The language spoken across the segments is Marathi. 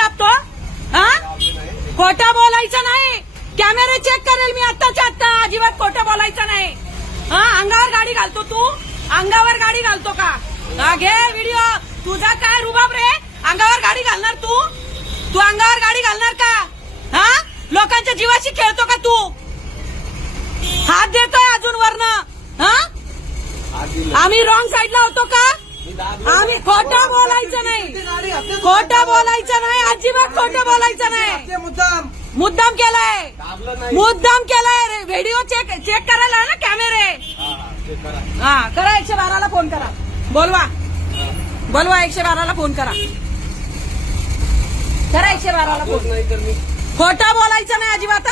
दाबतो हा? खोटं बोलायचं नाही. कॅमेरे चेक करेल मी आत्ताच्या आत्ता. अजिबात खोटं बोलायचं नाही. हा अंगावर गाडी घालतो तू? अंगावर गाडी घालतो का? घे व्हिडिओ तुझा काय रुबाब रे? अंगावर गाडी घालणार तू? तू अंगावर गाडी घालणार का? हा? लोकांच्या जीवाशी खेळतो का तू? हात देतोय अजून वरनं. हा? आम्ही रॉंग साईडला होतो का? आम्ही खोटं बोलायचं नाही. खोटं बोलायचं नाही. अजिबात खोट बोलायचं नाही. मुद्दाम मुद्दाम केलाय. मुद्दाम केलाय. रे व्हिडिओ चेक चेक करायला ना कॅमेरे हा, करा. एकशे बाराला फोन करा. बोलवा. बोलवा एकशे बाराला फोन करा. करा एकशे बाराला फोन. खोटा खोटं बोलायचं नाही अजिबात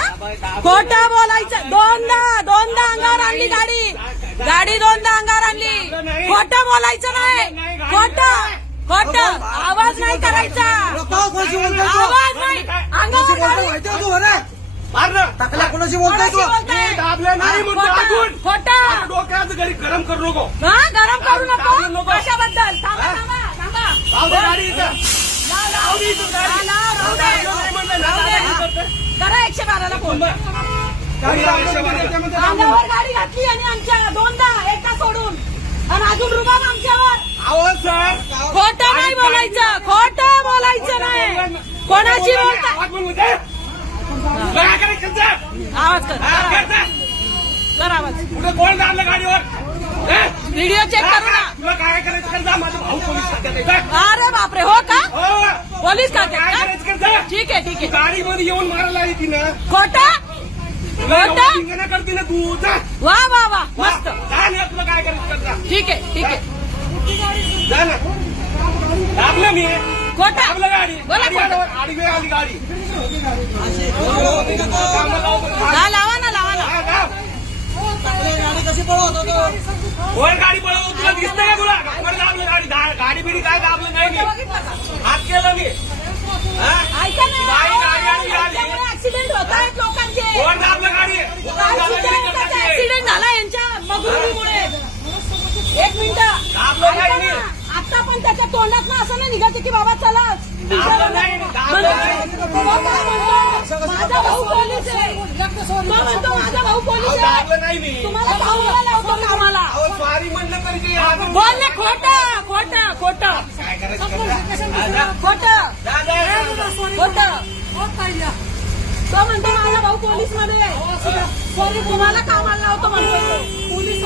खोटा बोलायचं. दोनदा दोनदा अंगावर आणली गाडी. गाडी दोनदा अंगावर आणली. खोटं बोलायचं नाही. खोटं. खोटं आवाज नाही करायचा. लोकं कोणाशी बोलतोय तू? आवाज नाही. कोणाशी अंगावर बोलतोय? तू कोणाशी बोलतोय कोणाशी खोटं, डोक्याचं घरी गरम करू नको. हा गरम करू नको. नको. कशाबद्दल? थांबा हा? थांबा थांबा. जाऊ दे गाडी इथं. लाव, लाव. जाऊ दे इथं गाडी. लाव, राहू दे. दाबलं नाही म्हणलं ना, राहू दे. दाबलं नाही करतोय. करा एकशे बाराला फोन. गाडी. अंगावर गाडी घातली आणि आमच्या दोनदा एका सोडून. आणि अजून रुबाब आमच्यावर. अहो सर खोटं नाही बोलायचं खोटं बोलायचं बोलता? आवाज कर कर. आवाज. कुठं कोण दाबलं गाडीवर? व्हिडिओ चेक करू ना. तुला काय करायचं कर जा माझा भाऊ पोलीस खात्यात आहे. जा. अरे बापरे हो का? हो. पोलीस काय खात्यात करायचं का? कर जा. ठीक आहे ठीक आहे. गाडीमध्ये येऊन मारायला येते ना खोटं? तुला एवढं खोटं? धिंगाणा करते ना तू. जा. वा वा वा. मस्त. जा ना तुला काय करायचं कर जा. ठीक आहे ठीक आहे. जा ना. दाबलं मी. खोटं बोला गाडी खोटं. लावू. हा, ना लावा ना. दाब. गाडी कशी पळवत होतो वर गाडी पळवू तुला दिसतंय का तुला? गाडी. गाडी बिडी काय दाबलं नाही मी. हात केलं मी हा? ऐका ना बाई गाडी आली, आली. ऍक्सिडेंट होत आहेत लोकांचे वर दाबलं गाडी ऍक्सिडेंट झाला यांच्या मगरुरीमुळे एक मिनिट दाबलं नाही मी. त्याच्या तोंडात ना असं नाही निघायचं की बाबा चला? माझा भाऊ पोलीस आहे तो म्हणतो माझा भाऊ पोलीस अहो, दाबलं आहे नाही मी तुम्हाला भाऊला लावतो कामाला अहो स्वारी म्हणलं तरी ते आज- बोल ना खोटं खोटं खोटं. हा. खोटं. खोटं तो म्हणतो माझा भाऊ पोलीसमध्ये सॉरी तुम्हाला कामाला लावतो म्हणतो पोलीस